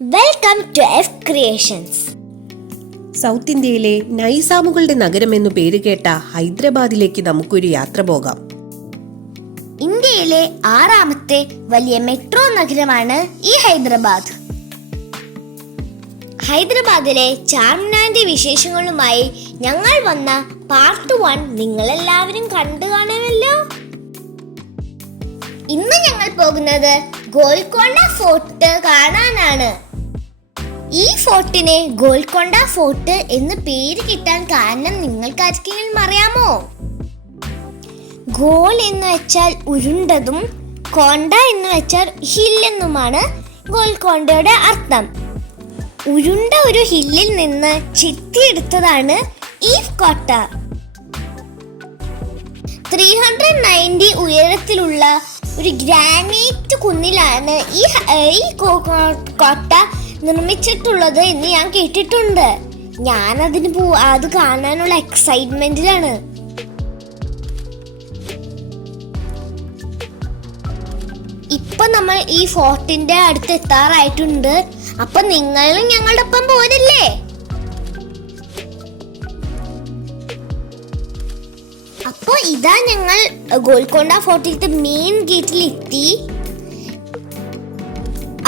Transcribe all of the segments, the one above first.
Welcome to F creations. South ഇന്ത്യയിലെ നൈസാമുകളുടെ നഗരം എന്നു പേരുകേട്ട ഹൈദരാബാദിലേക്ക് നമുക്കൊരു യാത്ര പോകാം. ഇന്ത്യയിലെ 6ാമത്തെ വലിയ മെട്രോ നഗരമാണ് ഈ ഹൈദരാബാദ്. ഹൈദരാബാദിലെ ചാർമിനാറിന്റെ വിശേഷങ്ങളുമായി ഞങ്ങൾ വന്ന പാർട്ട് 1 നിങ്ങളെല്ലാവരും കണ്ടു കാണുമല്ലോ. ഇന്ന് ഞങ്ങൾ പോകുന്നത് ഗോൽക്കൊണ്ട ഫോർട്ട് കാണാനാണ്. ഈ ഫോർട്ടിനെ ഗോൽക്കൊണ്ട ഫോർട്ട് എന്ന് പേര് കിട്ടാൻ കാരണം നിങ്ങൾക്ക് ആർക്കെങ്കിലും അറിയാമോ? ഗോൾ എന്ന് വെച്ചാൽ ഉരുണ്ടതും കൊണ്ട എന്ന് വെച്ചാൽ ഹിൽ എന്നുമാണ് ഗോൽക്കൊണ്ടയുടെ അർത്ഥം. ഉരുണ്ട ഒരു ഹില്ലിൽ നിന്ന് ചെത്തിയെടുത്തതാണ് ഈ കോട്ട. 390 ഉയരത്തിലുള്ള ഒരു ഗ്രാനൈറ്റ് കുന്നിലാണ് ഈ കോട്ട നിർമ്മിച്ചിട്ടുള്ളത് എന്ന് ഞാൻ കേട്ടിട്ടുണ്ട്. ഞാൻ അത് കാണാനുള്ള എക്സൈറ്റ്മെന്റിലാണ്. ഇപ്പൊ നമ്മൾ ഈ ഫോർട്ടിന്റെ അടുത്ത് എത്താറായിട്ടുണ്ട്. അപ്പൊ നിങ്ങളും ഞങ്ങളുടെ ഒപ്പം പോരല്ലേ? അപ്പൊ ഇതാ ഞങ്ങൾ ഗോൽക്കൊണ്ട ഫോർട്ടിലത്തെ മെയിൻ ഗേറ്റിൽ എത്തി.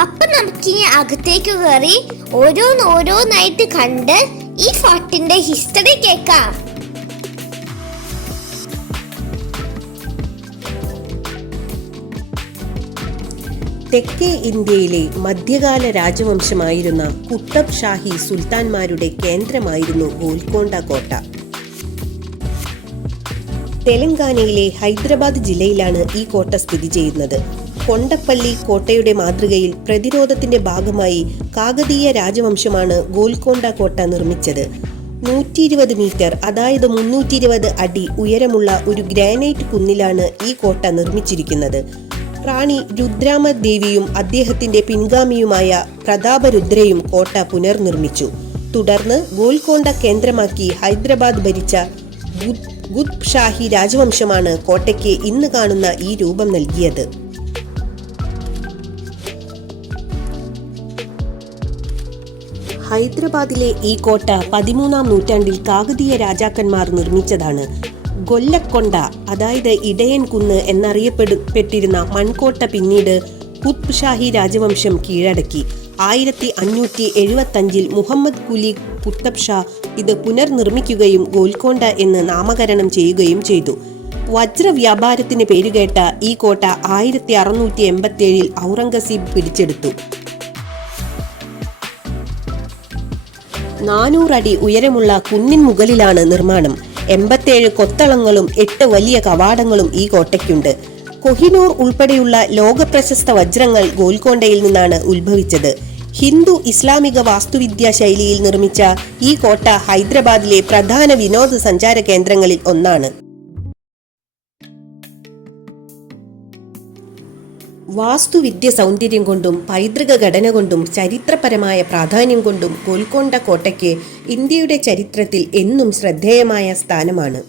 അപ്പൊ നമുക്കിനി അകത്തേക്ക് കയറി ഓരോന്നായിട്ട് കണ്ട് ഈ ഫോർട്ടിന്റെ ഹിസ്റ്ററി കേൾക്കാം. തെക്കേ ഇന്ത്യയിലെ മധ്യകാല രാജവംശമായിരുന്ന കുത്തബ് ഷാഹി സുൽത്താൻമാരുടെ കേന്ദ്രമായിരുന്നു ഗോൽക്കൊണ്ട കോട്ട. തെലങ്കാനയിലെ ഹൈദരാബാദ് ജില്ലയിലാണ് ഈ കോട്ട സ്ഥിതി ചെയ്യുന്നത്. കൊണ്ടപ്പള്ളി കോട്ടയുടെ മാതൃകയിൽ പ്രതിരോധത്തിന്റെ ഭാഗമായി കാകതീയ രാജവംശമാണ് ഗോൽക്കൊണ്ട കോട്ട നിർമ്മിച്ചത്. 120 മീറ്റർ, അതായത് 320 അടി ഉയരമുള്ള ഒരു ഗ്രാനൈറ്റ് കുന്നിലാണ് ഈ കോട്ട നിർമ്മിച്ചിരിക്കുന്നത്. റാണി രുദ്രാമ ദേവിയും അദ്ദേഹത്തിന്റെ പിൻഗാമിയുമായ പ്രതാപരുദ്രയും കോട്ട പുനർനിർമ്മിച്ചു. തുടർന്ന് ഗോൽക്കൊണ്ട കേന്ദ്രമാക്കി ഹൈദരാബാദ് ഭരിച്ച കുത്ബ് ഷാഹി രാജവംശമാണ് കോട്ടയ്ക്ക് ഇന്ന് കാണുന്ന ഈ രൂപം നൽകിയത്. ഹൈദരാബാദിലെ ഈ കോട്ട 13ാം നൂറ്റാണ്ടിൽ കാകതീയ രാജാക്കന്മാർ നിർമ്മിച്ചതാണ്. ഗൊല്ലക്കൊണ്ട, അതായത് ഇടയൻ കുന്ന് എന്നറിയപ്പെട്ടിരുന്ന മൺകോട്ട പിന്നീട് കുത്ബ് ഷാഹി രാജവംശം കീഴടക്കി. 1575 മുഹമ്മദ് കുലി കുത്തബ് ഷാ ഇത് പുനർനിർമ്മിക്കുകയും ഗോൽക്കൊണ്ട എന്ന് നാമകരണം ചെയ്യുകയും ചെയ്തു. വജ്ര വ്യാപാരത്തിന് പേരുകേട്ട ഈ കോട്ട 1687 ഔറംഗസീബ് പിടിച്ചെടുത്തു. 400 അടി ഉയരമുള്ള കുന്നിൻ മുകളിലാണ് നിർമ്മാണം. 87 കൊത്തളങ്ങളും 8 വലിയ കവാടങ്ങളും ഈ കോട്ടയ്ക്കുണ്ട്. കൊഹിനൂർ ഉൾപ്പെടെയുള്ള ലോകപ്രശസ്ത വജ്രങ്ങൾ ഗോൽക്കൊണ്ടയിൽ നിന്നാണ് ഉത്ഭവിച്ചത്. ഹിന്ദു ഇസ്ലാമിക വാസ്തുവിദ്യാ ശൈലിയിൽ നിർമ്മിച്ച ഈ കോട്ട ഹൈദരാബാദിലെ പ്രധാന വിനോദസഞ്ചാര കേന്ദ്രങ്ങളിൽ ഒന്നാണ്. വാസ്തുവിദ്യ സൗന്ദര്യം കൊണ്ടും പൈതൃക ഘടന കൊണ്ടും ചരിത്രപരമായ പ്രാധാന്യം കൊണ്ടും ഗോൽക്കൊണ്ട കോട്ടയ്ക്ക് ഇന്ത്യയുടെ ചരിത്രത്തിൽ എന്നും ശ്രദ്ധേയമായ സ്ഥാനമാണ്.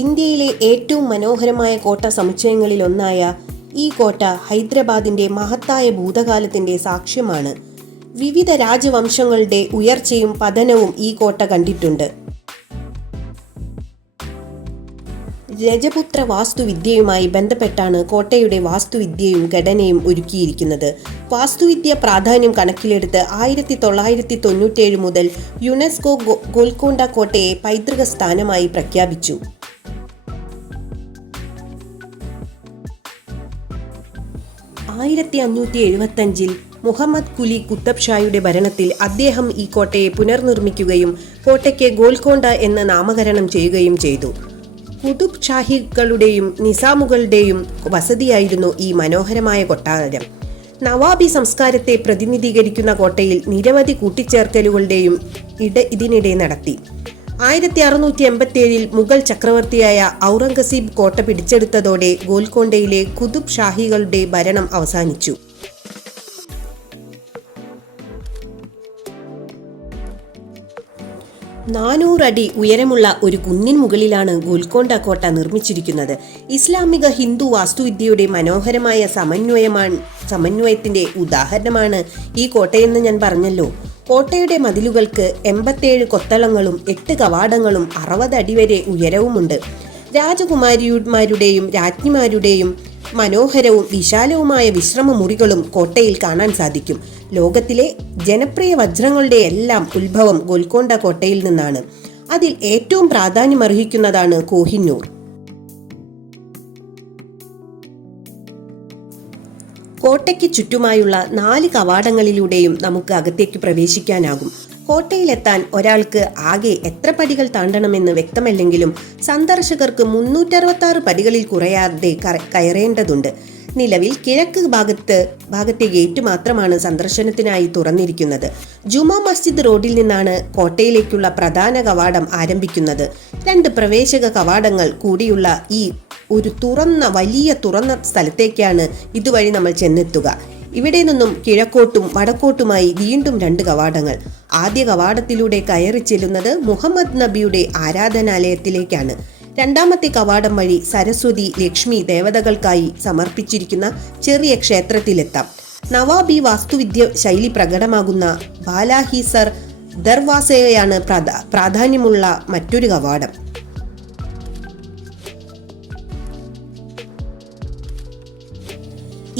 ഇന്ത്യയിലെ ഏറ്റവും മനോഹരമായ കോട്ട സമുച്ചയങ്ങളിൽ ഒന്നായ ഈ കോട്ട ഹൈദരാബാദിന്റെ മഹത്തായ ഭൂതകാലത്തിന്റെ സാക്ഷ്യമാണ്. വിവിധ രാജവംശങ്ങളുടെ ഉയർച്ചയും പതനവും ഈ കോട്ട കണ്ടിട്ടുണ്ട്. രജപുത്ര വാസ്തുവിദ്യയുമായി ബന്ധപ്പെട്ടാണ് കോട്ടയുടെ വാസ്തുവിദ്യയും ഘടനയും ഒരുക്കിയിരിക്കുന്നത്. വാസ്തുവിദ്യ പ്രാധാന്യം കണക്കിലെടുത്ത് 1997 മുതൽ യുനെസ്കോ ഗോൽക്കൊണ്ട കോട്ടയെ പൈതൃക സ്ഥാനമായി പ്രഖ്യാപിച്ചു. 1575 മുഹമ്മദ് കുലി കുത്തബ് ഷായുടെ ഭരണത്തിൽ അദ്ദേഹം ഈ കോട്ടയെ പുനർനിർമ്മിക്കുകയും കോട്ടയ്ക്ക് ഗോൽക്കൊണ്ട എന്ന് നാമകരണം ചെയ്യുകയും ചെയ്തു. കുതുബ് ഷാഹികളുടെയും നിസാമുകളുടെയും വസതിയായിരുന്നു ഈ മനോഹരമായ കൊട്ടാരം. നവാബി സംസ്കാരത്തെ പ്രതിനിധീകരിക്കുന്ന കോട്ടയിൽ നിരവധി കൂട്ടിച്ചേർക്കലുകളുടെയും ഇതിനിടെ നടത്തി. 1687 മുഗൾ ചക്രവർത്തിയായ ഔറംഗസീബ് കോട്ട പിടിച്ചെടുത്തതോടെ ഗോൽക്കൊണ്ടയിലെ കുതുബ് ഷാഹികളുടെ ഭരണം അവസാനിച്ചു. 400 അടി ഉയരമുള്ള ഒരു കുന്നിൻ മുകളിലാണ് ഗോൽക്കൊണ്ട കോട്ട നിർമ്മിച്ചിരിക്കുന്നത്. ഇസ്ലാമിക ഹിന്ദു വാസ്തുവിദ്യയുടെ മനോഹരമായ സമന്വയത്തിന്റെ ഉദാഹരണമാണ് ഈ കോട്ടയെന്ന് ഞാൻ പറഞ്ഞല്ലോ. കോട്ടയുടെ മതിലുകൾക്ക് 87 കൊത്തളങ്ങളും 8 കവാടങ്ങളും 60 അടി വരെ ഉയരവുമുണ്ട്. രാജകുമാരിമാരുടെയും രാജ്ഞിമാരുടെയും മനോഹരവും വിശാലവുമായ വിശ്രമ മുറികളും കോട്ടയിൽ കാണാൻ സാധിക്കും. ലോകത്തിലെ ജനപ്രിയ വജ്രങ്ങളുടെ എല്ലാം ഉത്ഭവം ഗോൽക്കൊണ്ട കോട്ടയിൽ നിന്നാണ്. അതിൽ ഏറ്റവും പ്രാധാന്യമർഹിക്കുന്നതാണ് കോഹിന്നൂർ. കോട്ടയ്ക്ക് ചുറ്റുമായുള്ള 4 കവാടങ്ങളിലൂടെയും നമുക്ക് അകത്തേക്ക് പ്രവേശിക്കാനാകും. കോട്ടയിലെത്താൻ ഒരാൾക്ക് ആകെ എത്ര പടികൾ താണ്ടണമെന്ന് വ്യക്തമല്ലെങ്കിലും സന്ദർശകർക്ക് 366 പടികളിൽ കുറയാതെ കയറേണ്ടതുണ്ട്. നിലവിൽ കിഴക്ക് ഭാഗത്തെ ഗേറ്റ് മാത്രമാണ് സന്ദർശനത്തിനായി തുറന്നിരിക്കുന്നത്. ജുമാ മസ്ജിദ് റോഡിൽ നിന്നാണ് കോട്ടയിലേക്കുള്ള പ്രധാന കവാടം ആരംഭിക്കുന്നത്. 2 പ്രവേശക കവാടങ്ങൾ കൂടിയുള്ള ഈ ഒരു വലിയ തുറന്ന സ്ഥലത്തേക്കാണ് ഇതുവഴി നമ്മൾ ചെന്നെത്തുക. ഇവിടെ നിന്നും കിഴക്കോട്ടും വടക്കോട്ടുമായി വീണ്ടും 2 കവാടങ്ങൾ. ആദ്യ കവാടത്തിലൂടെ കയറി ചെല്ലുന്നത് മുഹമ്മദ് നബിയുടെ ആരാധനാലയത്തിലേക്കാണ്. രണ്ടാമത്തെ കവാടം വഴി സരസ്വതി, ലക്ഷ്മി ദേവതകൾക്കായി സമർപ്പിച്ചിരിക്കുന്ന ചെറിയ ക്ഷേത്രത്തിലെത്താം. നവാബി വാസ്തുവിദ്യ ശൈലി പ്രകടമാകുന്ന ബാലാഹിസർ ദർവാസയാണ് പ്രാധാന്യമുള്ള മറ്റൊരു കവാടം.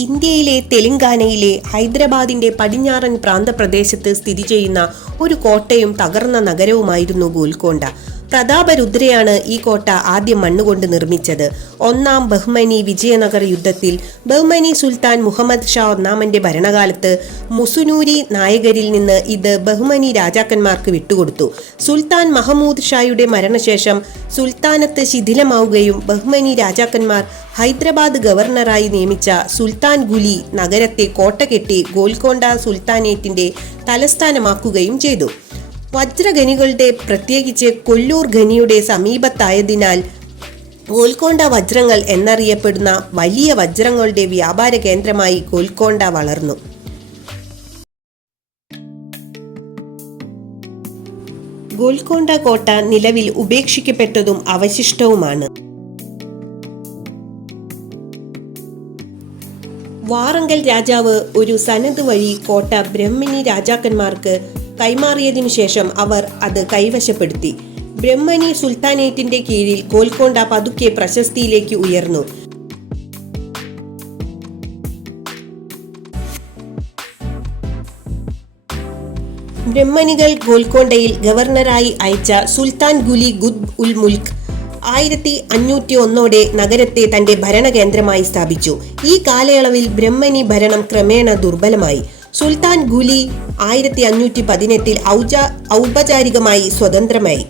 ഇന്ത്യയിലെ തെലങ്കാനയിലെ ഹൈദരാബാദിന്റെ പടിഞ്ഞാറൻ പ്രാന്തപ്രദേശത്ത് സ്ഥിതി ചെയ്യുന്ന ഒരു കോട്ടയും തകർന്ന നഗരവുമായിരുന്നു ഗോൽക്കൊണ്ട. പ്രതാപരുദ്രയാണ് ഈ കോട്ട ആദ്യം മണ്ണുകൊണ്ട് നിർമ്മിച്ചത്. 1-ാം ബഹ്മനി വിജയനഗർ യുദ്ധത്തിൽ ബഹ്മനി സുൽത്താൻ മുഹമ്മദ് ഷാ ഒന്നാമന്റെ ഭരണകാലത്ത് മുസുനൂരി നായകരിൽ നിന്ന് ഇത് ബഹ്മനി രാജാക്കന്മാർക്ക് വിട്ടുകൊടുത്തു. സുൽത്താൻ മഹമൂദ് ഷായുടെ മരണശേഷം സുൽത്താനത്ത് ശിഥിലമാവുകയും ബഹ്മനി രാജാക്കന്മാർ ഹൈദരാബാദ് ഗവർണറായി നിയമിച്ച സുൽത്താൻ ഗുലി നഗരത്തെ കോട്ട കെട്ടി ഗോൽക്കൊണ്ട സുൽത്താനേറ്റിന്റെ തലസ്ഥാനമാക്കുകയും ചെയ്തു. വജ്രഖനികളുടെ പ്രത്യേകിച്ച് കൊല്ലൂർ ഖനിയുടെ സമീപത്തായതിനാൽ ഗോൽക്കൊണ്ട വജ്രങ്ങൾ എന്നറിയപ്പെടുന്ന വലിയ വജ്രങ്ങളുടെ വ്യാപാര കേന്ദ്രമായി ഗോൽക്കൊണ്ട വളർന്നു. ഗോൽക്കൊണ്ട കോട്ട നിലവിൽ ഉപേക്ഷിക്കപ്പെട്ടതും അവശിഷ്ടവുമാണ്. വാറങ്കൽ രാജാവ് ഒരു സനത് വഴി കോട്ട ബ്രഹ്മനി രാജാക്കന്മാർക്ക് കൈമാറിയതിനു ശേഷം അവർ അത് കൈവശപ്പെടുത്തി. ബ്രഹ്മനി സുൽത്താനേറ്റിന്റെ കീഴിൽ ഗോൽക്കൊണ്ട പതുക്കെ പ്രശസ്തിയിലേക്ക് ഉയർന്നു. ബ്രഹ്മനികൾ ഗോൽക്കൊണ്ടയിൽ ഗവർണറായി അയച്ച സുൽത്താൻ ഗുലി ഖുത്ബ് ഉൽ മുൽക്ക് 1501 നഗരത്തെ തന്റെ ഭരണകേന്ദ്രമായി സ്ഥാപിച്ചു. ഈ കാലയളവിൽ ബ്രഹ്മനി ഭരണം ക്രമേണ ദുർബലമായി. സുൽത്താൻ ഗുലി 1518 ഔപചാരികമായി സ്വതന്ത്രമായി.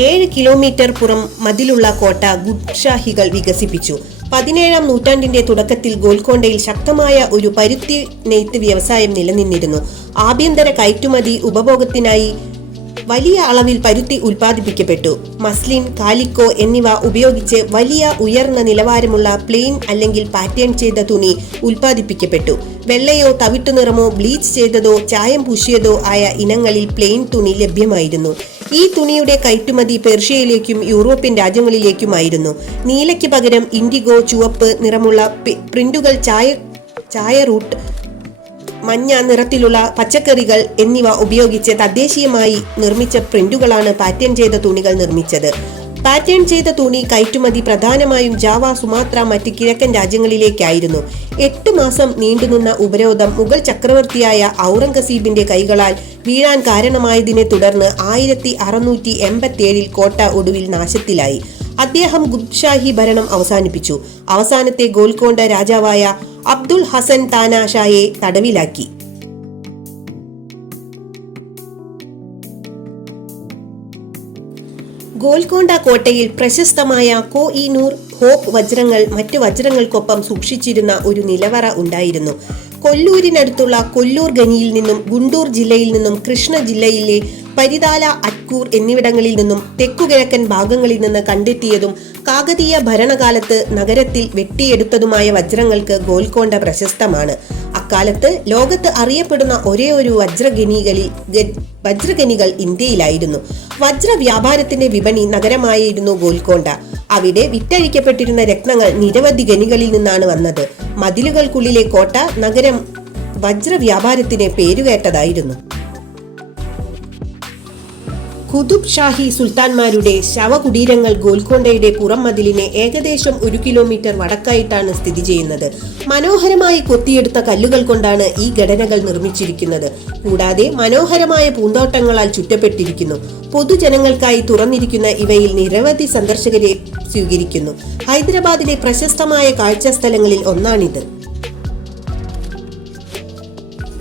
7 കിലോമീറ്റർ പുറം മതിലുള്ള കോട്ട ഗുഡ്ഷാഹികൾ വികസിപ്പിച്ചു. 17-ാം നൂറ്റാണ്ടിന്റെ തുടക്കത്തിൽ ഗോൽക്കൊണ്ടയിൽ ശക്തമായ ഒരു പരുത്തി നെയ്ത്ത് വ്യവസായം നിലനിന്നിരുന്നു. ആഭ്യന്തര കയറ്റുമതി ഉപഭോഗത്തിനായി വലിയ അളവിൽ പരുത്തി ഉൽപ്പാദിപ്പിക്കപ്പെട്ടു. മസ്ലിൻ, കാലിക്കോ എന്നിവ ഉപയോഗിച്ച് വലിയ ഉയർന്ന നിലവാരമുള്ള പ്ലെയിൻ അല്ലെങ്കിൽ പാറ്റേൺ ചെയ്ത തുണി ഉൽപ്പാദിപ്പിക്കപ്പെട്ടു. വെള്ളയോ തവിട്ടു നിറമോ ബ്ലീച്ച് ചെയ്തതോ ചായം പൂശിയതോ ആയ ഇനങ്ങളിൽ പ്ലെയിൻ തുണി ലഭ്യമായിരുന്നു. ഈ തുണിയുടെ കയറ്റുമതി പേർഷ്യയിലേക്കും യൂറോപ്യൻ രാജ്യങ്ങളിലേക്കുമായിരുന്നു. നീലയ്ക്ക് പകരം ഇൻഡിഗോ, ചുവപ്പ് നിറമുള്ള പ്രിന്റുകൾ, ചായ റൂട്ട്, മഞ്ഞ നിറത്തിലുള്ള പച്ചക്കറികൾ എന്നിവ ഉപയോഗിച്ച് തദ്ദേശീയമായി നിർമ്മിച്ച പ്രിന്റുകളാണ് പാറ്റേൺ ചെയ്ത തുണികൾ നിർമ്മിച്ചത്. പാറ്റേൺ ചെയ്ത തുണി കയറ്റുമതി പ്രധാനമായും ജാവ, സുമാത്ര, മറ്റ് കിഴക്കൻ രാജ്യങ്ങളിലേക്കായിരുന്നു. 8 മാസം നീണ്ടുനിന്ന ഉപരോധം മുഗൾ ചക്രവർത്തിയായ ഔറംഗസീബിന്റെ കൈകളാൽ വീഴാൻ കാരണമായതിനെ തുടർന്ന് 1687 കോട്ട ഒടുവിൽ നാശത്തിലായി. അദ്ദേഹം ഗുപ്ത്ഷാഹി ഭരണം അവസാനിപ്പിച്ചു. അവസാനത്തെ ഗോൽക്കൊണ്ട രാജാവായ അബ്ദുൽ ഹസൻ താനാ ഷായെ തടവിലാക്കി. ഗോൽക്കൊണ്ട കോട്ടയിൽ പ്രശസ്തമായ കോഹിനൂർ ഹോപ്പ് വജ്രങ്ങൾ മറ്റ് വജ്രങ്ങൾക്കൊപ്പം സൂക്ഷിച്ചിരുന്ന ഒരു നിലവറ ഉണ്ടായിരുന്നു. കൊല്ലൂരിനടുത്തുള്ള കൊല്ലൂർ ഖനിയിൽ നിന്നും ഗുണ്ടൂർ ജില്ലയിൽ നിന്നും കൃഷ്ണ ജില്ലയിലെ പരിതാല, അറ്റ്കൂർ എന്നിവിടങ്ങളിൽ നിന്നും തെക്കുകിഴക്കൻ ഭാഗങ്ങളിൽ നിന്ന് കണ്ടെത്തിയതും കാകതീയ ഭരണകാലത്ത് നഗരത്തിൽ വെട്ടിയെടുത്തതുമായ വജ്രങ്ങൾക്ക് ഗോൽക്കൊണ്ട പ്രശസ്തമാണ്. അക്കാലത്ത് ലോകത്ത് അറിയപ്പെടുന്ന ഒരേ ഒരു വജ്രഖനികൾ ഇന്ത്യയിലായിരുന്നു. വജ്ര വ്യാപാരത്തിന്റെ വിപണി നഗരമായിരുന്നു ഗോൽക്കൊണ്ട. അവിടെ വിറ്റഴിക്കപ്പെട്ടിരുന്ന രത്നങ്ങൾ നിരവധി ഖനികളിൽ നിന്നാണ് വന്നത്. മതിലുകൾക്കുള്ളിലെ കോട്ട നഗരം വജ്ര വ്യാപാരത്തിന് പേരുകേട്ടതായിരുന്നു. ഖുതുബ് ഷാഹി സുൽത്താൻമാരുടെ ശവകുടീരങ്ങൾ ഗോൽക്കൊണ്ടയുടെ പുറം മതിലിന് ഏകദേശം 1 കിലോമീറ്റർ വടക്കായിട്ടാണ് സ്ഥിതി ചെയ്യുന്നത്. മനോഹരമായി കൊത്തിയെടുത്ത കല്ലുകൾ കൊണ്ടാണ് ഈ ഘടനകൾ നിർമ്മിച്ചിരിക്കുന്നത്. കൂടാതെ മനോഹരമായ പൂന്തോട്ടങ്ങളാൽ ചുറ്റപ്പെട്ടിരിക്കുന്നു. പൊതുജനങ്ങൾക്കായി തുറന്നിരിക്കുന്ന ഇവയിൽ നിരവധി സന്ദർശകരെ സ്വീകരിക്കുന്നു. ഹൈദരാബാദിലെ പ്രശസ്തമായ കാഴ്ചാ സ്ഥലങ്ങളിൽ ഒന്നാണിത്.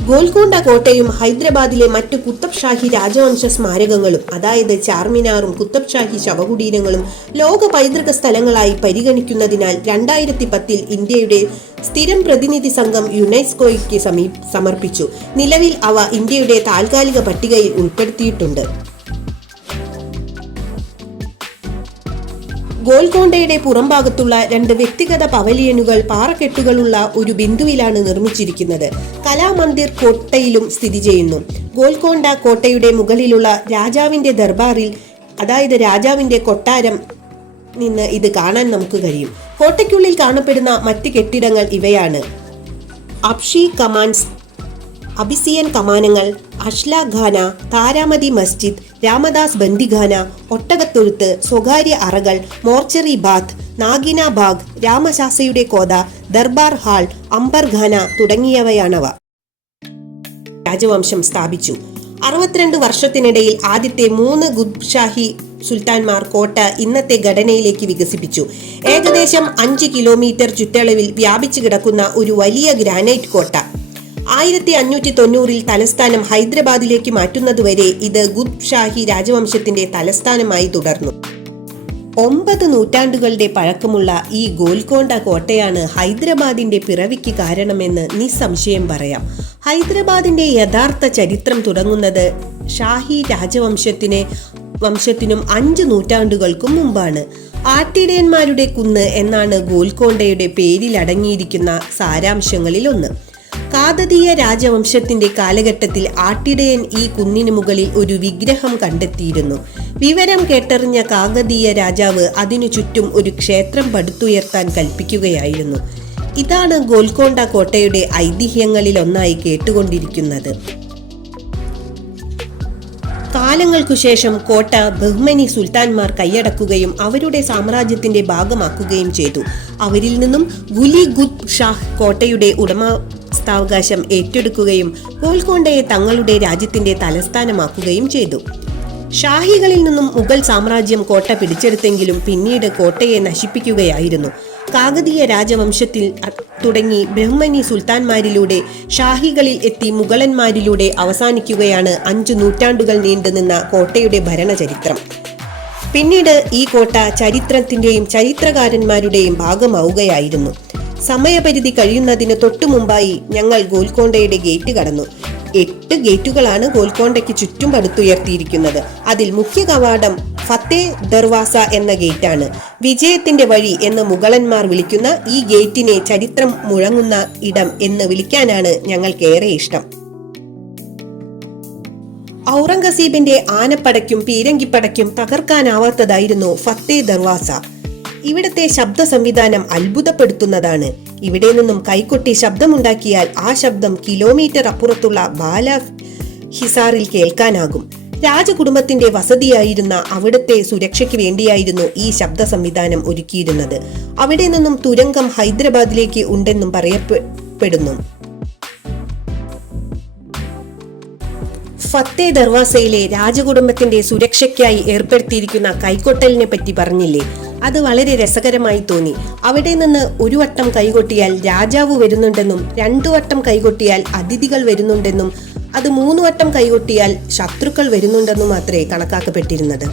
ഗോൽക്കൊണ്ട കോട്ടയും ഹൈദരാബാദിലെ മറ്റു കുത്തബ് ഷാഹി രാജവംശ സ്മാരകങ്ങളും, അതായത് ചാർമിനാറും കുത്തബ് ഷാഹി ശവകുടീരങ്ങളും ലോക പൈതൃക സ്ഥലങ്ങളായി പരിഗണിക്കുന്നതിനാൽ 2010 ഇന്ത്യയുടെ സ്ഥിരം പ്രതിനിധി സംഘം യുനെസ്കോയ്ക്ക് സമർപ്പിച്ചു. നിലവിൽ അവ ഇന്ത്യയുടെ താൽക്കാലിക പട്ടികയിൽ ഉൾപ്പെടുത്തിയിട്ടുണ്ട്. ഗോൽക്കൊണ്ടയുടെ പുറംഭാഗത്തുള്ള 2 വ്യക്തിഗത പവലിയനുകൾ പാറക്കെട്ടുകളുള്ള ഒരു ബിന്ദുവിലാണ് നിർമ്മിച്ചിരിക്കുന്നത്. കലാമന്ദിർ കോട്ടയിലും സ്ഥിതി ചെയ്യുന്നു. ഗോൽക്കൊണ്ട കോട്ടയുടെ മുകളിലുള്ള രാജാവിന്റെ ദർബാറിൽ, അതായത് രാജാവിന്റെ കൊട്ടാരം നിന്ന് ഇത് കാണാൻ നമുക്ക് കഴിയും. കോട്ടയ്ക്കുള്ളിൽ കാണപ്പെടുന്ന മറ്റ് കെട്ടിടങ്ങൾ ഇവയാണ്: അബ്ഷി കമാൻസ്, അബിസിയൻ കമാനങ്ങൾ, അഷ്ലാഖാന, താരാമതി മസ്ജിദ്, രാമദാസ് ബന്ദിഖാന, ഒട്ടകത്തൊഴുത്ത്, സ്വകാര്യ അറകൾ, mortuary Baat, Nagina bag, രാമശാസയുടെ കോത, Darbar hall, അംബർഖാന തുടങ്ങിയവയാണവ. രാജവംശം സ്ഥാപിച്ചു. 62 വർഷത്തിനിടയിൽ ആദ്യത്തെ 3 ഖുതുബ് ഷാഹി സുൽത്താൻമാർ കോട്ട ഇന്നത്തെ ഘടനയിലേക്ക് വികസിപ്പിച്ചു. ഏകദേശം 5 കിലോമീറ്റർ ചുറ്റളവിൽ വ്യാപിച്ചു കിടക്കുന്ന ഒരു വലിയ ഗ്രാനൈറ്റ് കോട്ട. 1590 തലസ്ഥാനം ഹൈദരാബാദിലേക്ക് മാറ്റുന്നതുവരെ ഇത് ഖുതുബ് ഷാഹി രാജവംശത്തിന്റെ തലസ്ഥാനമായി തുടർന്നു. 9 നൂറ്റാണ്ടുകളുടെ പഴക്കമുള്ള ഈ ഗോൽക്കൊണ്ട കോട്ടയാണ് ഹൈദരാബാദിന്റെ പിറവിക്ക് കാരണമെന്ന് നിസ്സംശയം പറയാം. ഹൈദരാബാദിന്റെ യഥാർത്ഥ ചരിത്രം തുടങ്ങുന്നത് ഷാഹി വംശത്തിനും 5 നൂറ്റാണ്ടുകൾക്കും മുമ്പാണ്. ആട്ടിടയന്മാരുടെ കുന്ന് എന്നാണ് ഗോൽക്കൊണ്ടയുടെ പേരിലടങ്ങിയിരിക്കുന്ന സാരാംശങ്ങളിൽ ഒന്ന്. കാകതീയ രാജവംശത്തിന്റെ കാലഘട്ടത്തിൽ ആട്ടിടയൻ ഈ കുന്നിന് മുകളിൽ ഒരു വിഗ്രഹം കണ്ടെത്തിയിരുന്നു. വിവരം കേട്ടറിഞ്ഞ കാകതീയ രാജാവ് അതിനു ചുറ്റും ഒരു ക്ഷേത്രം പടുത്തുയർത്താൻ കൽപ്പിക്കുകയായിരുന്നു. ഇതാണ് ഗോൽക്കൊണ്ട കോട്ടയുടെ ഐതിഹ്യങ്ങളിൽ ഒന്നായി കേട്ടുകൊണ്ടിരിക്കുന്നത്. കാലങ്ങൾക്കു ശേഷം കോട്ട ബഹ്മനി സുൽത്താൻമാർ കൈയടക്കുകയും അവരുടെ സാമ്രാജ്യത്തിന്റെ ഭാഗമാക്കുകയും ചെയ്തു. അവരിൽ നിന്നും ഖുലി ഖുതുബ് ഷാഹ് കോട്ടയുടെ ഉടമസ്ഥാവകാശം ഏറ്റെടുക്കുകയും ഗോൽക്കൊണ്ടയെ തങ്ങളുടെ രാജ്യത്തിന്റെ തലസ്ഥാനമാക്കുകയും ചെയ്തു. ഷാഹികളിൽ നിന്നും മുഗൾ സാമ്രാജ്യം കോട്ട പിടിച്ചെടുത്തെങ്കിലും പിന്നീട് കോട്ടയെ നശിപ്പിക്കുകയായിരുന്നു. കാകതീയ രാജവംശത്തിൽ തുടങ്ങി ബഹ്മനി സുൽത്താൻമാരിലൂടെ ഷാഹികളിൽ എത്തി മുഗളന്മാരിലൂടെ അവസാനിക്കുകയാണ് 5 നൂറ്റാണ്ടുകൾ നീണ്ടുനിന്ന കോട്ടയുടെ ഭരണചരിത്രം. പിന്നീട് ഈ കോട്ട ചരിത്രത്തിന്റെയും ചരിത്രകാരന്മാരുടെയും ഭാഗമാവുകയായിരുന്നു. സമയപരിധി കഴിയുന്നതിന് തൊട്ടു മുമ്പായി ഞങ്ങൾ ഗോൽക്കൊണ്ടയുടെ ഗേറ്റ് കടന്നു. 8 ഗേറ്റുകളാണ് ഗോൽക്കൊണ്ടയ്ക്ക് ചുറ്റും പടുത്തുയർത്തിയിരിക്കുന്നത്. അതിൽ മുഖ്യ കവാടം ഫത്തേ ദർവാസ എന്ന ഗേറ്റാണ്. വിജയത്തിന്റെ വഴി എന്ന് മുഗളന്മാർ വിളിക്കുന്ന ഈ ഗേറ്റിനെ ചരിത്രം മുഴങ്ങുന്ന ഇടം എന്ന് വിളിക്കാനാണ് ഞങ്ങൾക്കേറെ ഇഷ്ടം. ഔറംഗസീബിന്റെ ആനപ്പടയ്ക്കും പീരങ്കിപ്പടയ്ക്കും തകർക്കാനാവാത്തതായിരുന്നു ഫത്തേ ദർവാസ. ഇവിടത്തെ ശബ്ദ സംവിധാനം അത്ഭുതപ്പെടുത്തുന്നതാണ്. ഇവിടെ നിന്നും കൈകൊട്ടി ശബ്ദമുണ്ടാക്കിയാൽ ആ ശബ്ദം കിലോമീറ്റർ അപ്പുറത്തുള്ള ബാല ഹിസാറിൽ കേൾക്കാനാകും. രാജകുടുംബത്തിന്റെ വസതിയായിരുന്ന അവിടുത്തെ സുരക്ഷയ്ക്ക് വേണ്ടിയായിരുന്നു ഈ ശബ്ദ സംവിധാനം ഒരുക്കിയിരുന്നത്. അവിടെ നിന്നും തുരങ്കം ഹൈദരാബാദിലേക്ക് ഉണ്ടെന്നും പറയപ്പെടുന്നു. ഫത്തേ ദർവാസയിലെ രാജകുടുംബത്തിന്റെ സുരക്ഷയ്ക്കായി ഏർപ്പെടുത്തിയിരിക്കുന്ന കൈകൊട്ടലിനെ പറ്റി പറഞ്ഞില്ലേ, അത് വളരെ രസകരമായി തോന്നി. അവിടെ നിന്ന് 1 വട്ടം കൈകൊട്ടിയാൽ രാജാവ് വരുന്നുണ്ടെന്നും 2 വട്ടം കൈകൊട്ടിയാൽ അതിഥികൾ വരുന്നുണ്ടെന്നും അത് 3 വട്ടം കൈകൊട്ടിയാൽ ശത്രുക്കൾ വരുന്നുണ്ടെന്നും മാത്രമേ കണക്കാക്കപ്പെട്ടിരുന്നത്.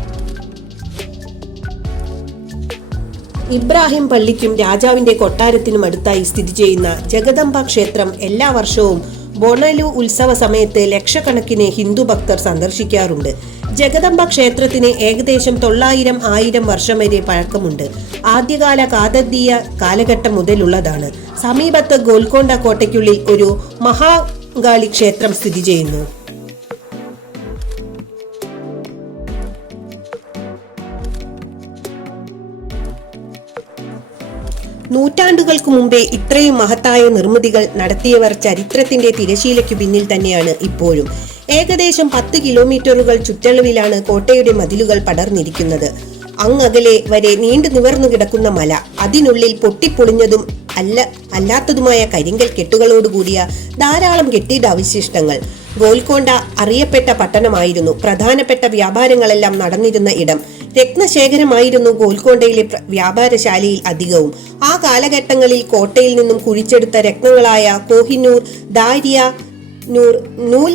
ഇബ്രാഹിം പള്ളിക്കും രാജാവിന്റെ കൊട്ടാരത്തിനും അടുത്തായി സ്ഥിതി ചെയ്യുന്ന ജഗദംബ ക്ഷേത്രം എല്ലാ വർഷവും ബോണലു ഉത്സവ സമയത്ത് ലക്ഷക്കണക്കിന് ഹിന്ദു ഭക്തർ സന്ദർശിക്കാറുണ്ട്. ജഗദംബ ക്ഷേത്രത്തിന് ഏകദേശം 900-1000 വർഷം വരെ പഴക്കമുണ്ട്. ആദ്യകാല കാകതീയ കാലഘട്ടം മുതലുള്ളതാണ്. സമീപത്ത് ഗോൽക്കൊണ്ട കോട്ടയ്ക്കുള്ളിൽ ഒരു മഹാകാളി ക്ഷേത്രം സ്ഥിതി ചെയ്യുന്നു. നൂറ്റാണ്ടുകൾക്ക് മുമ്പേ ഇത്രയും മഹത്തായ നിർമ്മിതികൾ നടത്തിയവർ ചരിത്രത്തിന്റെ തിരശീലയ്ക്കു പിന്നിൽ തന്നെയാണ് ഇപ്പോഴും. ഏകദേശം 10 കിലോമീറ്ററുകൾ ചുറ്റളവിലാണ് കോട്ടയുടെ മതിലുകൾ പടർന്നിരിക്കുന്നത്. അങ്ങകലെ വരെ നീണ്ടു നിവർന്നു കിടക്കുന്ന മല, അതിനുള്ളിൽ പൊട്ടിപ്പൊളിഞ്ഞതും അല്ലാത്തതുമായ കരിങ്കൽ കെട്ടുകളോടുകൂടിയ ധാരാളം കെട്ടിടാവശിഷ്ടങ്ങൾ. ഗോൽക്കൊണ്ട അറിയപ്പെട്ട പട്ടണമായിരുന്നു. പ്രധാനപ്പെട്ട വ്യാപാരങ്ങളെല്ലാം നടന്നിരുന്ന ഇടം. രത്നശേഖരമായിരുന്നു ഗോൽക്കൊണ്ടയിലെ വ്യാപാരശാലയിൽ അധികവും. ആ കാലഘട്ടങ്ങളിൽ കോട്ടയിൽ നിന്നും കുഴിച്ചെടുത്ത രത്നങ്ങളായ കോഹിനൂർ, ദാരിയ നൂൽ,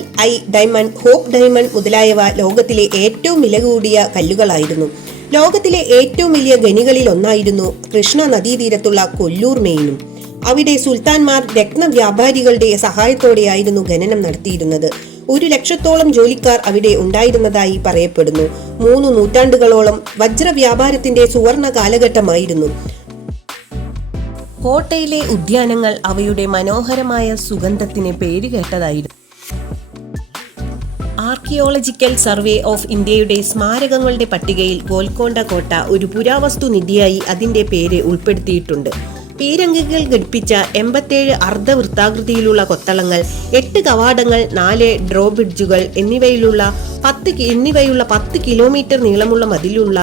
ഡയമണ്ട്, ഹോപ്പ് ഡയമണ്ട് മുതലായവ ലോകത്തിലെ ഏറ്റവും വില കൂടിയ കല്ലുകളായിരുന്നു. ലോകത്തിലെ ഏറ്റവും വലിയ ഖനികളിൽ ഒന്നായിരുന്നു കൃഷ്ണ നദീതീരത്തുള്ള കൊല്ലൂർ മെയിനും. അവിടെ സുൽത്താൻമാർ രത്ന വ്യാപാരികളുടെ സഹായത്തോടെയായിരുന്നു ഖനനം നടത്തിയിരുന്നത്. 100,000-ഓളം ജോലിക്കാർ അവിടെ ഉണ്ടായിരുന്നതായി പറയപ്പെടുന്നു. 3 നൂറ്റാണ്ടുകളോളം വജ്ര വ്യാപാരത്തിന്റെ സുവർണ കാലഘട്ടമായിരുന്നു. കോട്ടയിലെ ഉദ്യാനങ്ങൾ അവയുടെ മനോഹരമായ സുഗന്ധത്തിന് പേരുകേട്ടതായിരുന്നു. ആർക്കിയോളജിക്കൽ സർവേ ഓഫ് ഇന്ത്യയുടെ സ്മാരകങ്ങളുടെ പട്ടികയിൽ ഗോൽക്കൊണ്ട കോട്ട ഒരു പുരാവസ്തു നിധിയായി അതിന്റെ പേര് ഉൾപ്പെടുത്തിയിട്ടുണ്ട്. പീരങ്കികൾ ഘടിപ്പിച്ച 87 അർദ്ധവൃത്താകൃതിയിലുള്ള കൊത്തളങ്ങൾ, 8 കവാടങ്ങൾ, 4 ഡ്രോബ്രിഡ്ജുകൾ എന്നിവയുള്ള 10 കിലോമീറ്റർ നീളമുള്ള മതിലുള്ള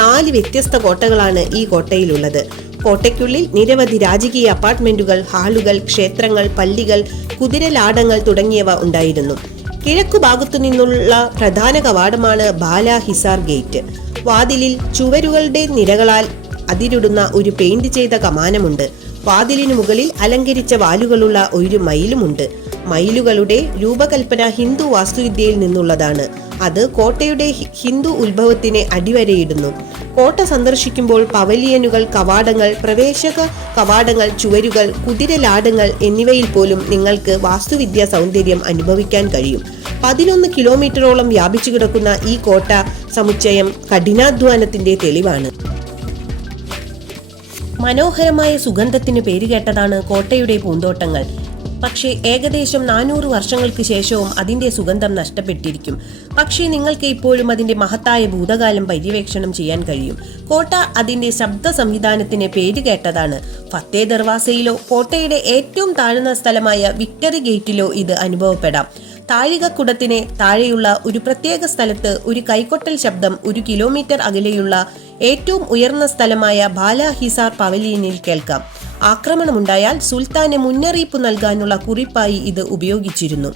4 വ്യത്യസ്ത കോട്ടകളാണ് ഈ കോട്ടയിലുള്ളത്. കോട്ടയ്ക്കുള്ളിൽ നിരവധി രാജകീയ അപ്പാർട്ട്മെന്റുകൾ, ഹാളുകൾ, ക്ഷേത്രങ്ങൾ, പള്ളികൾ, കുതിരലാടങ്ങൾ തുടങ്ങിയവ ഉണ്ടായിരുന്നു. കിഴക്കു ഭാഗത്തു നിന്നുള്ള പ്രധാന കവാടമാണ് ബാല ഹിസാർ ഗേറ്റ്. വാതിലിൽ ചുവരുകളുടെ നിരകളാൽ അതിരിടുന്ന ഒരു പെയിന്റ് ചെയ്ത കമാനമുണ്ട്. വാതിലിനു മുകളിൽ അലങ്കരിച്ച വാലുകളുള്ള ഒരു മയിലുമുണ്ട്. മയിലുകളുടെ രൂപകൽപ്പന ഹിന്ദു വാസ്തുവിദ്യയിൽ നിന്നുള്ളതാണ്. അത് കോട്ടയുടെ ഹിന്ദു ഉത്ഭവത്തിന് അടിവരയിടുന്നു. കോട്ട സന്ദർശിക്കുമ്പോൾ പവലിയനുകൾ, കവാടങ്ങൾ, പ്രവേശക കവാടങ്ങൾ, ചുവരുകൾ, കുതിരലാടങ്ങൾ എന്നിവയിൽ പോലും നിങ്ങൾക്ക് വാസ്തുവിദ്യാ സൗന്ദര്യം അനുഭവിക്കാൻ കഴിയും. 11 കിലോമീറ്ററോളം വ്യാപിച്ചു കിടക്കുന്ന ഈ കോട്ട സമുച്ചയം കഠിനാധ്വാനത്തിന്റെ തെളിവാണ്. മനോഹരമായ സുഗന്ധത്തിന് പേരുകേട്ടതാണ് കോട്ടയുടെ പൂന്തോട്ടങ്ങൾ. പക്ഷേ ഏകദേശം 400 വർഷങ്ങൾക്ക് ശേഷവും അതിന്റെ സുഗന്ധം നഷ്ടപ്പെട്ടിരിക്കും. പക്ഷേ നിങ്ങൾക്ക് ഇപ്പോഴും അതിന്റെ മഹത്തായ ഭൂതകാലം പര്യവേക്ഷണം ചെയ്യാൻ കഴിയും. കോട്ട അതിന്റെ ശബ്ദ സംവിധാനത്തിന് പേരുകേട്ടതാണ്. ഫത്തേ ദർവാസയിലോ കോട്ടയുടെ ഏറ്റവും താഴ്ന്ന സ്ഥലമായ വിക്ടറി ഗേറ്റിലോ ഇത് അനുഭവപ്പെടാം. താഴികക്കുടത്തിന് താഴെയുള്ള ഒരു പ്രത്യേക സ്ഥലത്ത് ഒരു കൈകൊട്ടൽ ശബ്ദം 1 കിലോമീറ്റർ അകലെയുള്ള ഏറ്റവും ഉയർന്ന സ്ഥലമായ ബാല ഹിസാർ പവലിയനിൽ കേൾക്കാം. ആക്രമണമുണ്ടായാൽ സുൽത്താന് മുന്നറിയിപ്പ് നൽകാനുള്ള കുറിപ്പായി ഇത് ഉപയോഗിച്ചിരുന്നു.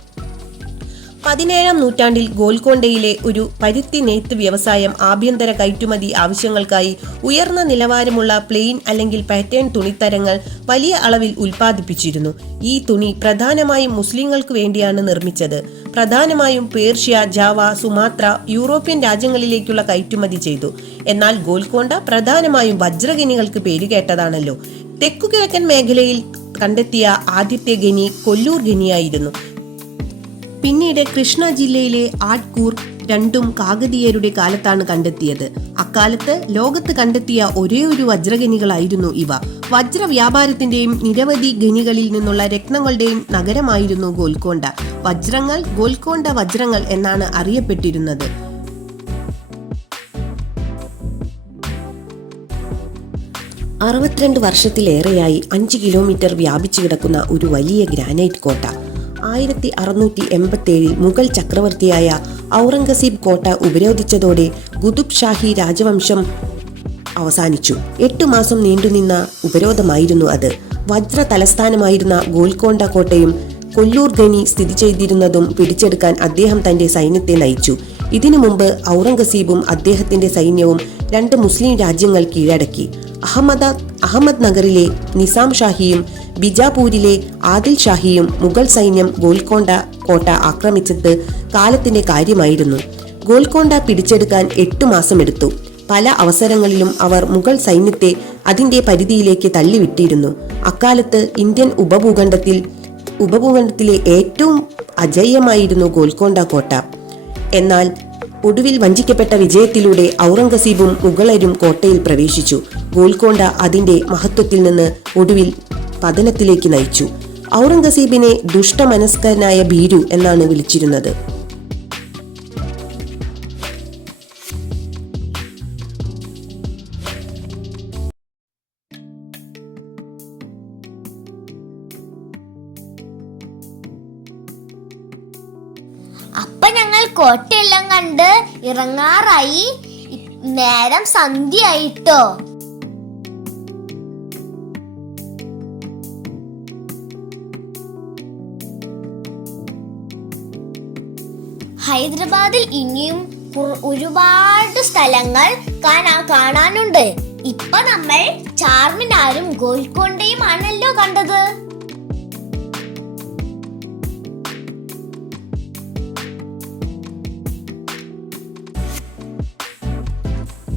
17-ാം നൂറ്റാണ്ടിൽ ഗോൽക്കൊണ്ടയിലെ ഒരു പരുത്തി നെയ്ത്ത് വ്യവസായം ആഭ്യന്തര കയറ്റുമതി ആവശ്യങ്ങൾക്കായി ഉയർന്ന നിലവാരമുള്ള പ്ലെയിൻ അല്ലെങ്കിൽ പാറ്റേൺ തുണിത്തരങ്ങൾ വലിയ അളവിൽ ഉൽപ്പാദിപ്പിച്ചിരുന്നു. ഈ തുണി പ്രധാനമായും മുസ്ലിങ്ങൾക്ക് വേണ്ടിയാണ് നിർമ്മിച്ചത്. പ്രധാനമായും പേർഷ്യ, ജാവ, സുമാത്ര, യൂറോപ്യൻ രാജ്യങ്ങളിലേക്കുള്ള കയറ്റുമതി ചെയ്തു. എന്നാൽ ഗോൽക്കൊണ്ട പ്രധാനമായും വജ്രഖനികൾക്ക് പേരുകേട്ടതാണല്ലോ. തെക്കുകിഴക്കൻ മേഖലയിൽ കണ്ടെത്തിയ ആദ്യത്തെ ഖനി കൊല്ലൂർ ഖനിയായിരുന്നു. പിന്നീട് കൃഷ്ണ ജില്ലയിലെ ആഡ്കൂർ രണ്ടും കാകതീയരുടെ കാലത്താണ് കണ്ടെത്തിയത്. അക്കാലത്ത് ലോകത്ത് കണ്ടെത്തിയ ഒരേയൊരു വജ്രഖനികളായിരുന്നു ഇവ. വജ്ര വ്യാപാരത്തിന്റെയും നിരവധി ഖനികളിൽ നിന്നുള്ള രത്നങ്ങളുടെയും നഗരമായിരുന്നു ഗോൽക്കൊണ്ട. വജ്രങ്ങൾ ഗോൽക്കൊണ്ട വജ്രങ്ങൾ എന്നാണ് അറിയപ്പെട്ടിരുന്നത്. അറുപത്തിരണ്ട് വർഷത്തിലേറെയായി 5 കിലോമീറ്റർ വ്യാപിച്ചു കിടക്കുന്ന ഒരു വലിയ ഗ്രാനൈറ്റ് കോട്ട. 1687 മുഗൾ ചക്രവർത്തിയായ ഔറംഗസീബ് കോട്ട ഉപരോധിച്ചതോടെ ഖുതുബ് ഷാഹി രാജവംശം അവസാനിച്ചു. 8 മാസം നീണ്ടുനിന്ന ഉപരോധമായിരുന്നു അത്. വജ്ര തലസ്ഥാനമായിരുന്ന ഗോൽക്കൊണ്ട കോട്ടയും കൊല്ലൂർ ഖനി സ്ഥിതി ചെയ്തിരുന്നതും പിടിച്ചെടുക്കാൻ അദ്ദേഹം തന്റെ സൈന്യത്തെ നയിച്ചു. ഇതിനു മുമ്പ് ഔറംഗസീബും അദ്ദേഹത്തിന്റെ സൈന്യവും 2 മുസ്ലിം രാജ്യങ്ങൾ കീഴടക്കി. അഹമ്മദ് നഗറിലെ നിസാം ഷാഹിയും ബിജാപൂരിലെ ആദിൽ ഷാഹിയും മുഗൾ സൈന്യം ഗോൽക്കൊണ്ട കോട്ട ആക്രമിച്ചത് കാലത്തിന്റെ കാര്യമായിരുന്നു. ഗോൽക്കൊണ്ട പിടിച്ചെടുക്കാൻ 8 മാസമെടുത്തു. പല അവസരങ്ങളിലും അവർ മുഗൾ സൈന്യത്തെ അതിന്റെ പരിധിയിലേക്ക് തള്ളിവിട്ടിരുന്നു. അക്കാലത്ത് ഇന്ത്യൻ ഉപഭൂഖണ്ഡത്തിലെ ഏറ്റവും അജയ്യമായിരുന്നു ഗോൽക്കൊണ്ട കോട്ട. എന്നാൽ ഒടുവിൽ വഞ്ചിക്കപ്പെട്ട വിജയത്തിലൂടെ ഔറംഗസീബും മുഗളരും കോട്ടയിൽ പ്രവേശിച്ചു. ഗോൽക്കൊണ്ട അതിന്റെ മഹത്വത്തിൽ നിന്ന് ഒടുവിൽ പതനത്തിലേക്ക് നയിച്ചു. ഔറംഗസീബിനെ ദുഷ്ടമനസ്കനായ ഭീരു എന്നാണ് വിളിച്ചിരുന്നത്. അപ്പൊ ഞങ്ങൾ കോട്ടയെല്ലാം കണ്ട് ഇറങ്ങാറായി. നേരം സന്ധ്യയായിട്ടോ. ഹൈദരാബാദിൽ ഇനിയും ഒരുപാട് സ്ഥലങ്ങൾ കാണാനുണ്ട്. ഇപ്പൊ നമ്മൾ ചാർമിനാരും ഗോൽക്കൊണ്ടയും ആണല്ലോ കണ്ടത്.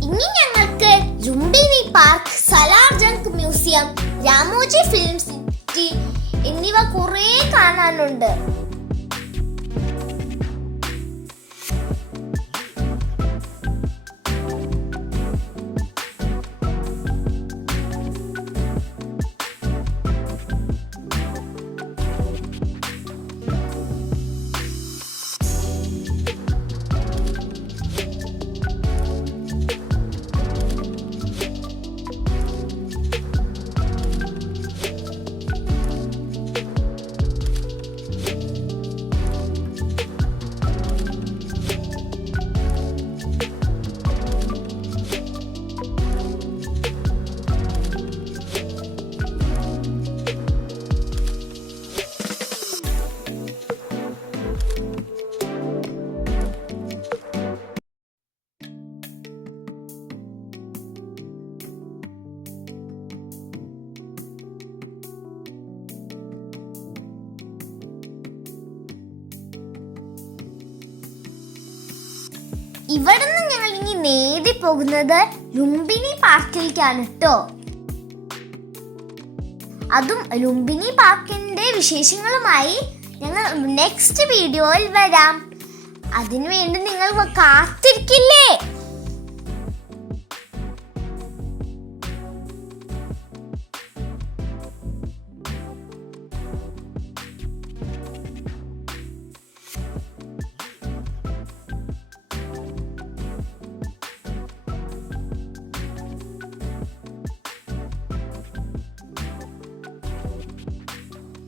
ഇനി ഞങ്ങൾക്ക് Lumbini park, Salar Jung museum, Ramoji film city എന്നിവ കുറെ കാണാനുണ്ട്. ഇവിടെ നിന്ന് ഞങ്ങൾ ഇനി നേടി പോകുന്നത് ലുംബിനി പാർക്കിലേക്കാണ് കേട്ടോ. അതും ലുംബിനി പാർക്കിന്റെ വിശേഷങ്ങളുമായി ഞങ്ങൾ നെക്സ്റ്റ് വീഡിയോയിൽ വരാം. അതിനുവേണ്ടി നിങ്ങൾ കാത്തിരിക്കില്ലേ?